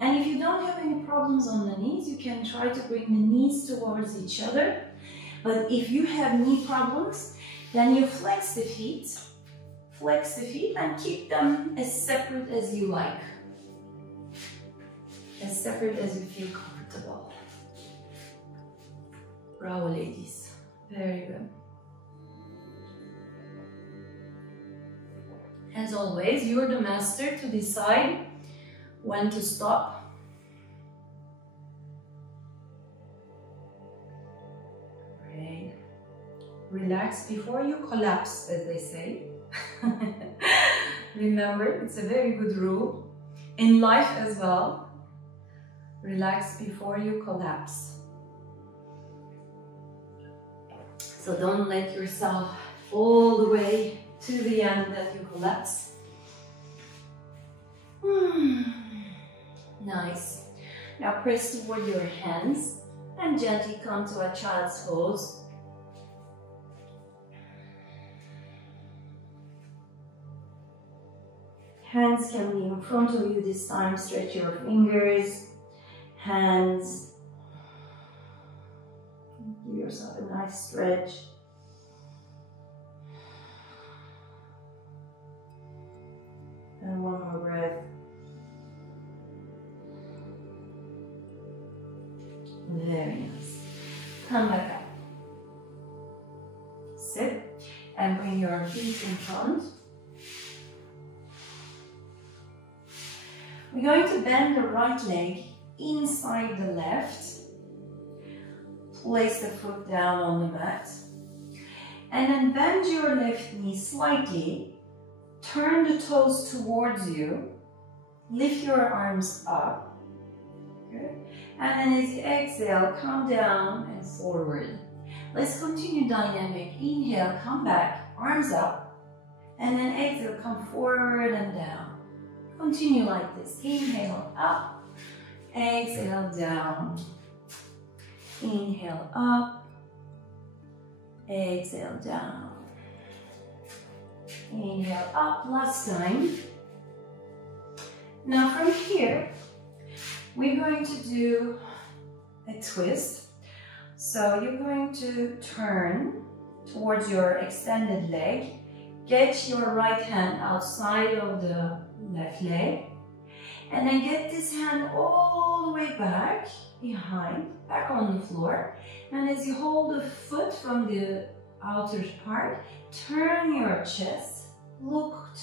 And if you don't have any problems on the knees, you can try to bring the knees towards each other. But if you have knee problems, then you flex the feet and keep them as separate as you like. As separate as you feel comfortable. Bravo, ladies. Very good. As always, you're the master to decide when to stop. Great. Relax before you collapse, as they say. Remember, it's a very good rule. In life as well. Relax before you collapse. So don't let yourself all the way to the end that you collapse. Nice. Now press toward your hands and gently come to a child's pose. Hands can be in front of you this time. Stretch your fingers, hands. Give yourself a nice stretch. And one more breath. Very nice. Come back up. Sit and bring your feet in front. We're going to bend the right leg inside the left. Place the foot down on the mat. And then bend your left knee slightly. Turn the toes towards you. Lift your arms up. Good. And then as you exhale, come down and forward. Let's continue dynamic. Inhale, come back, arms up. And then exhale, come forward and down. Continue like this. Inhale, up. Exhale, down. Inhale, up. Exhale, down. Inhale, up. Last time. Now from here, we're going to do a twist. So you're going to turn towards your extended leg. Get your right hand outside of the left leg. And then get this hand all the way back, behind, back on the floor. And as you hold the foot from the outer part, turn your chest, look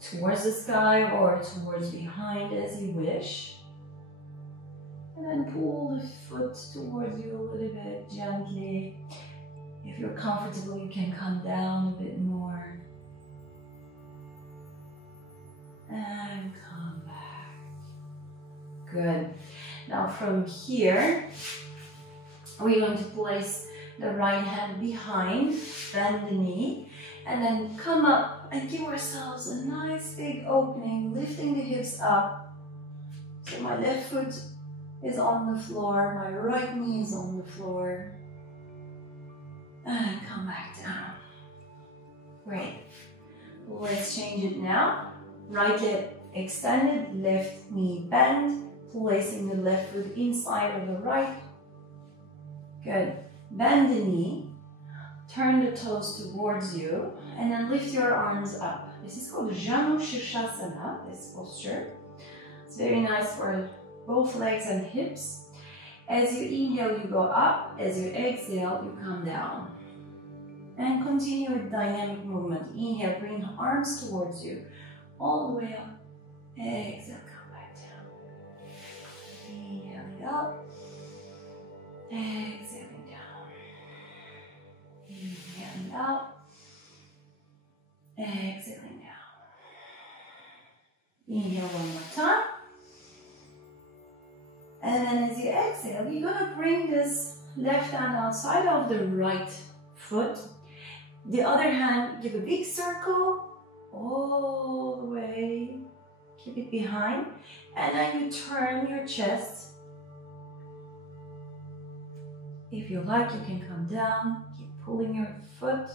towards the sky or towards behind as you wish. And then pull the foot towards you a little bit gently. If you're comfortable, you can come down a bit more. And come back. Good. Now from here, we're going to place the right hand behind, bend the knee, and then come up and give ourselves a nice big opening, lifting the hips up. So my left foot is on the floor, my right knee is on the floor. And come back down. Great. Let's change it now. Right leg extended, left knee bend, placing the left foot inside of the right. Good. Bend the knee, turn the toes towards you, and then lift your arms up. This is called Janu Shirshasana, this posture. It's very nice for both legs and hips. As you inhale, you go up. As you exhale, you come down. And continue with dynamic movement. Inhale, bring arms towards you. All the way up. Exhale, come back down. Inhaling up. Exhaling down. Inhaling up. And then as you exhale, you're gonna bring this left hand outside of the right foot. The other hand, give a big circle all the way. Keep it behind. And then you turn your chest. If you like, you can come down. Keep pulling your foot.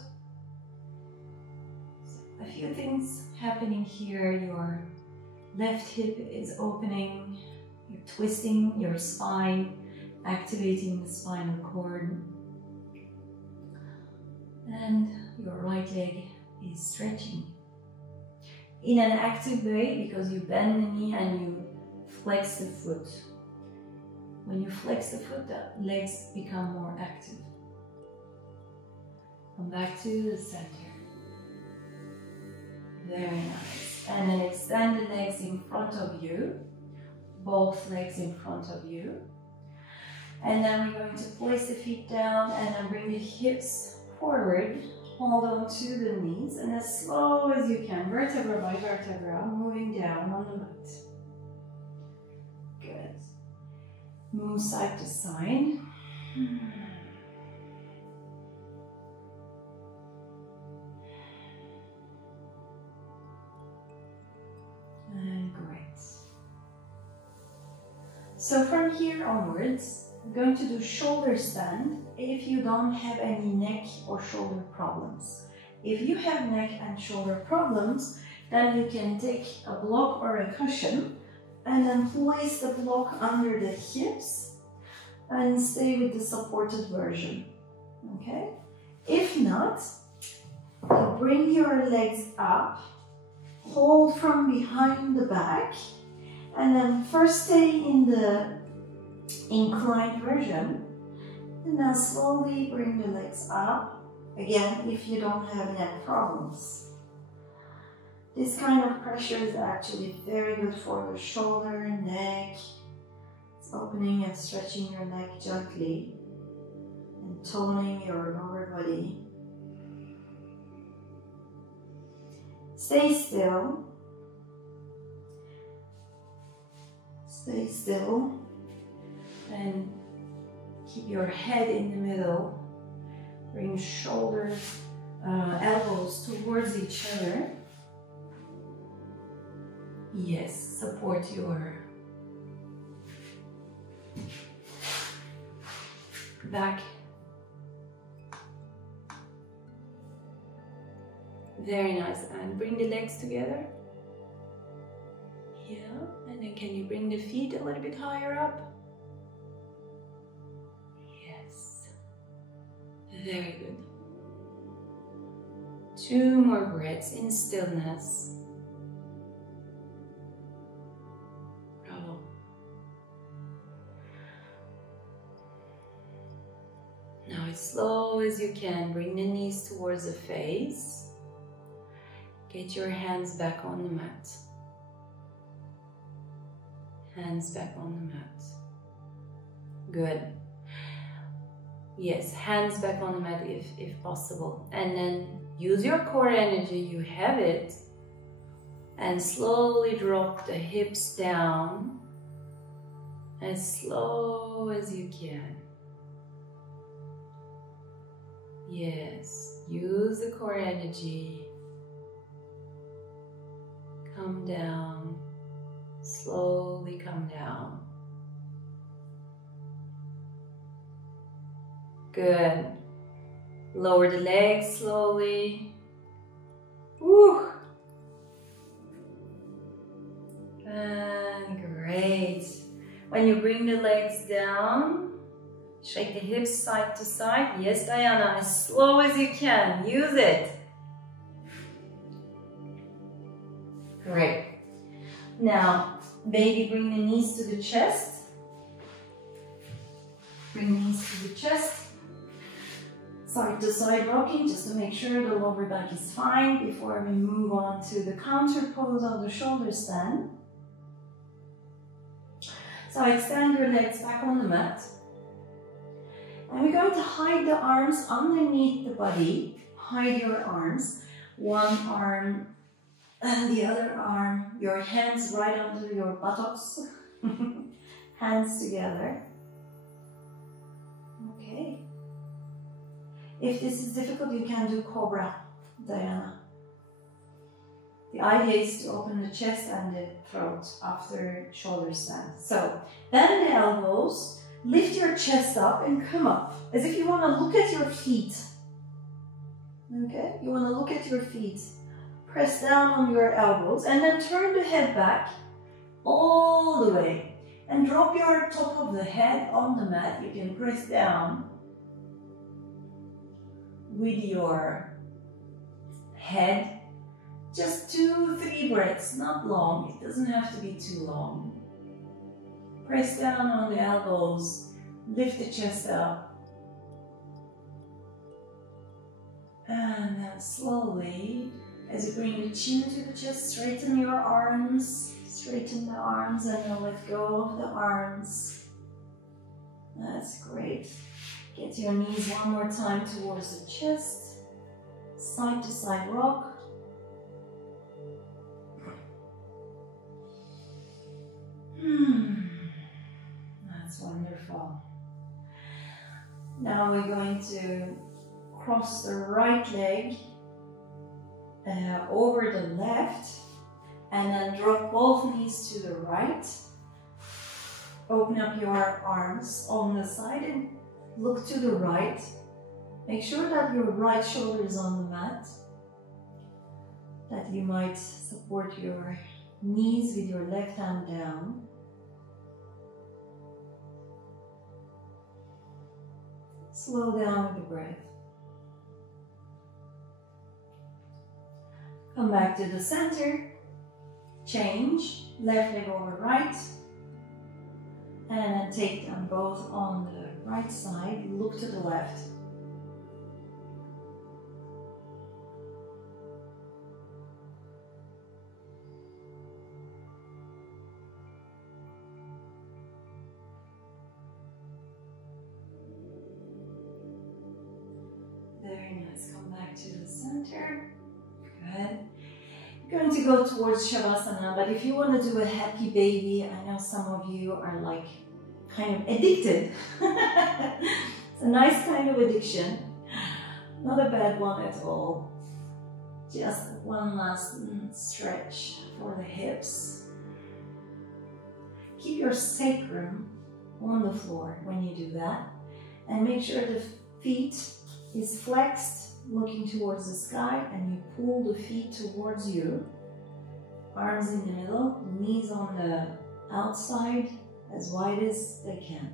So a few things happening here. Your left hip is opening. You're twisting your spine, activating the spinal cord. And your right leg is stretching in an active way because you bend the knee and you flex the foot. When you flex the foot, the legs become more active. Come back to the center. Very nice. And then extend the legs in front of you. Both legs in front of you. And then we're going to place the feet down and then bring the hips forward. Hold on to the knees and as slow as you can, vertebra by vertebra, moving down on the mat. Good. Move side to side. And great. So from here onwards, we're going to do shoulder stand if you don't have any neck or shoulder problems. If you have neck and shoulder problems, then you can take a block or a cushion and then place the block under the hips and stay with the supported version. Okay? If not, you bring your legs up, hold from behind the back, and then first stay in the inclined version, and now slowly bring the legs up, again if you don't have neck problems. This kind of pressure is actually very good for your shoulder, neck. It's opening and stretching your neck gently and toning your lower body. Stay still. Stay still. And keep your head in the middle. Bring shoulders, elbows towards each other. Yes, support your back. Very nice. And bring the legs together. Yeah, and then can you bring the feet a little bit higher up? Yes. Very good. 2 more breaths in stillness. Bravo. Now as slow as you can, bring the knees towards the face. Get your hands back on the mat. Hands back on the mat. Good. Yes, hands back on the mat if possible. And then use your core energy, you have it. And slowly drop the hips down. As slow as you can. Yes, use the core energy. Come down. Slowly come down. Good. Lower the legs slowly. Woo. And great. When you bring the legs down, shake the hips side to side. Yes, Diana, as slow as you can. Use it. Great. Now, baby, bring the knees to the chest. Bring the knees to the chest. Side to side rocking, just to make sure the lower back is fine before we move on to the counter pose of the shoulder stand. So extend your legs back on the mat. And we're going to hide the arms underneath the body. Hide your arms. One arm and the other arm, your hands right under your buttocks. Hands together. Okay. If this is difficult, you can do Cobra, Diana. The idea is to open the chest and the throat after shoulder stand. So, bend the elbows, lift your chest up and come up, as if you want to look at your feet. Okay, you want to look at your feet. Press down on your elbows and then turn the head back all the way. And drop your top of the head on the mat. You can press down with your head. Just 2-3 breaths, not long. It doesn't have to be too long. Press down on the elbows. Lift the chest up. And then slowly, as you bring the chin to the chest, straighten your arms. Straighten the arms and then let go of the arms. That's great. Get your knees one more time towards the chest. Side to side rock. That's wonderful. Now we're going to cross the right leg over the left. And then drop both knees to the right. Open up your arms on the side and look to the right. Make sure that your right shoulder is on the mat. That you might support your knees with your left hand down. Slow down with the breath. Come back to the center. Change, left leg over right, and then take them both on the right side, look to the left. Very nice, come back to the center, good. Going to go towards Shavasana, but if you want to do a happy baby, I know some of you are like kind of addicted. It's a nice kind of addiction, not a bad one at all. Just one last stretch for the hips. Keep your sacrum on the floor when you do that, and make sure the feet is flexed, looking towards the sky, and you pull the feet towards you. Arms in the middle, knees on the outside, as wide as they can.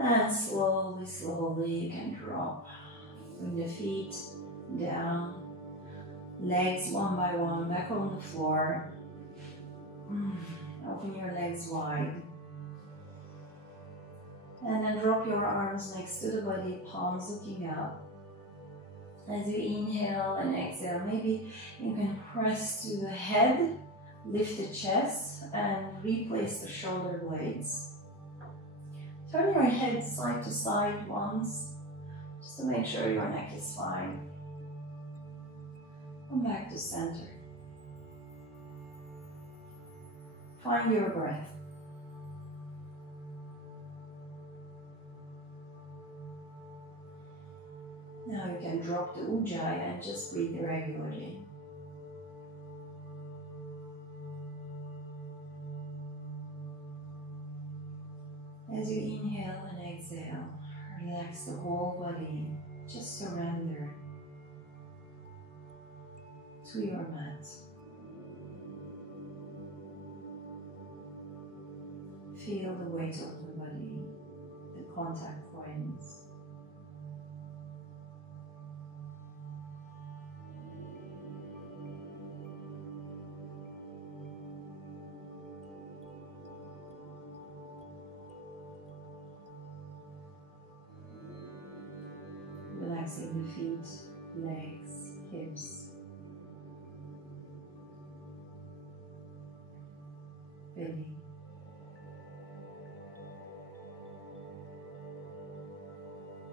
And slowly, slowly you can drop. Bring the feet down, legs one by one back on the floor. Open your legs wide. And then drop your arms next to the body, palms looking up. As you inhale and exhale, maybe you can press to the head, lift the chest, and replace the shoulder blades. Turn your head side to side once, just to make sure your neck is fine. Come back to center. Find your breath. Now you can drop the ujjayi and just breathe regularly. As you inhale and exhale, relax the whole body. Just surrender to your mat. Feel the weight of the body, the contact points. Relaxing the feet, legs, hips, belly.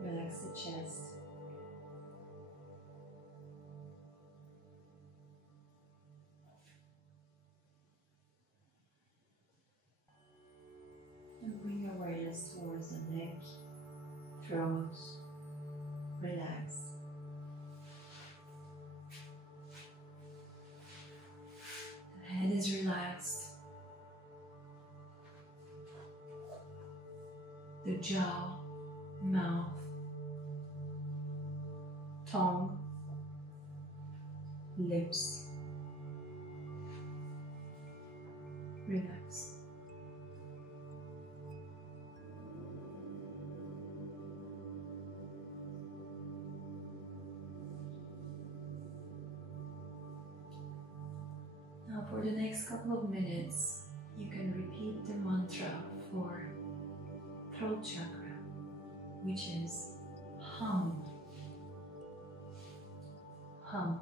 Relax the chest. And bring awareness towards the neck, throat, relax. The head is relaxed. The jaw, mouth, tongue, lips, relaxed. Now for the next couple of minutes, you can repeat the mantra for throat chakra, which is hum. Hum.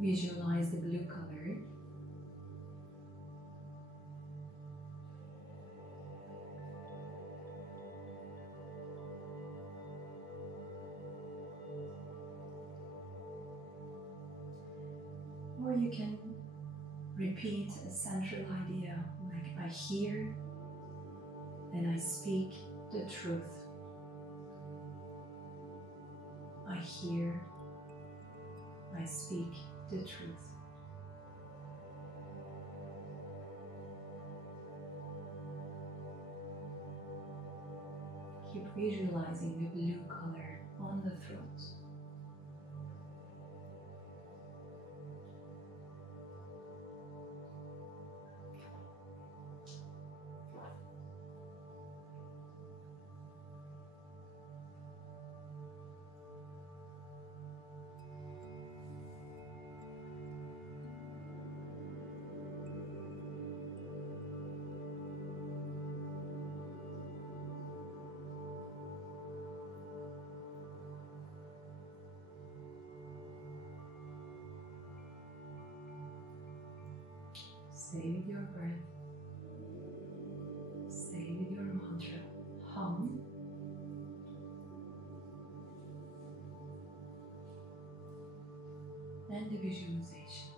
Visualize the blue color. Or you can repeat a central idea like I hear and I speak the truth. I hear, I speak the truth. Keep visualizing the blue color on the throat. Stay with your breath. Stay with your mantra. Hum. And the visualization.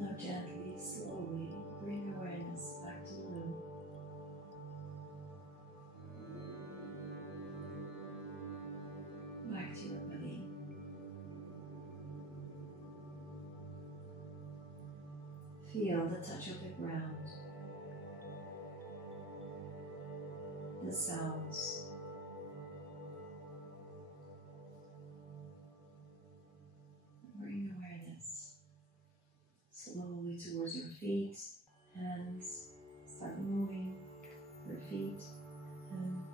Now gently, slowly bring awareness back to the room. Back to your body. Feel the touch of the ground, the sounds. Bring awareness slowly towards your feet, hands. Start moving your feet, hands.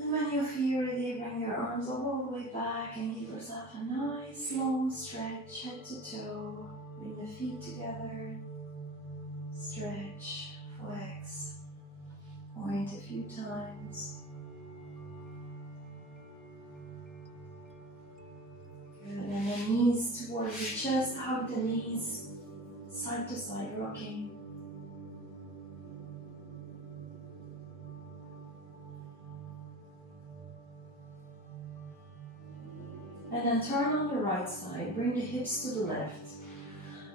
And when you feel ready, bring your arms all the way back and give yourself a nice long stretch, head to toe. Bring the feet together. Stretch, flex, point a few times. Good, and the knees towards the chest, hug the knees, side to side rocking. And then turn on the right side, bring the hips to the left.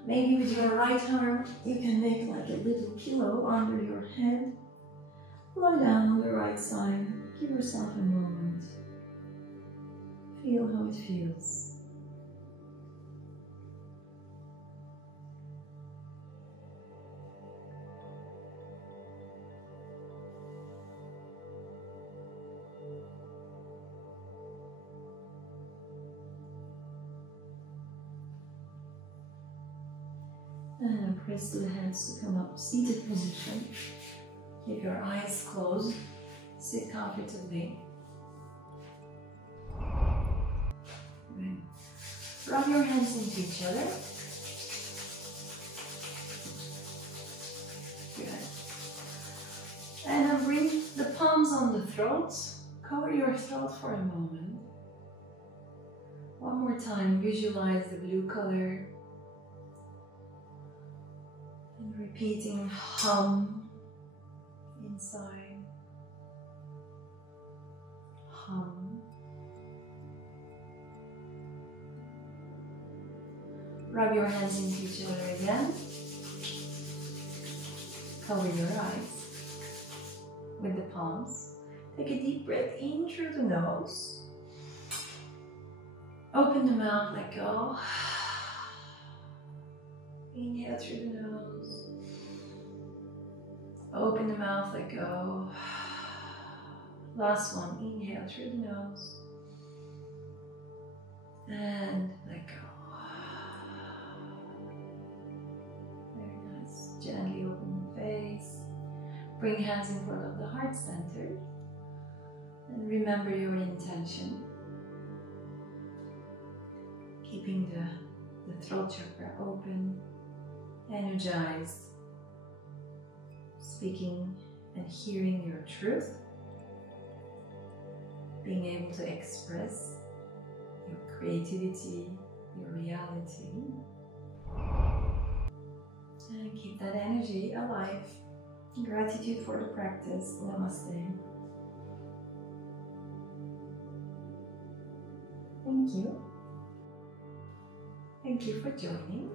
Maybe with your right arm, you can make like a little pillow under your head. Lie down on the right side, give yourself a moment. Feel how it feels. And press the hands to come up, seated position. Keep your eyes closed, sit comfortably. Right. Rub your hands into each other. Good. And then bring the palms on the throat. Cover your throat for a moment. One more time, visualize the blue color. And repeating hum inside. Hum. Rub your hands into each other again. Cover your eyes with the palms. Take a deep breath in through the nose. Open the mouth, let go. Inhale through the nose. Open the mouth, let go. Last one, inhale through the nose. And let go. Very nice. Gently open the face. Bring hands in front of the heart center. And remember your intention. Keeping the throat chakra open, energized, speaking and hearing your truth, being able to express your creativity, your reality, and keep that energy alive. Gratitude for the practice. Namaste. Thank you. Thank you for joining.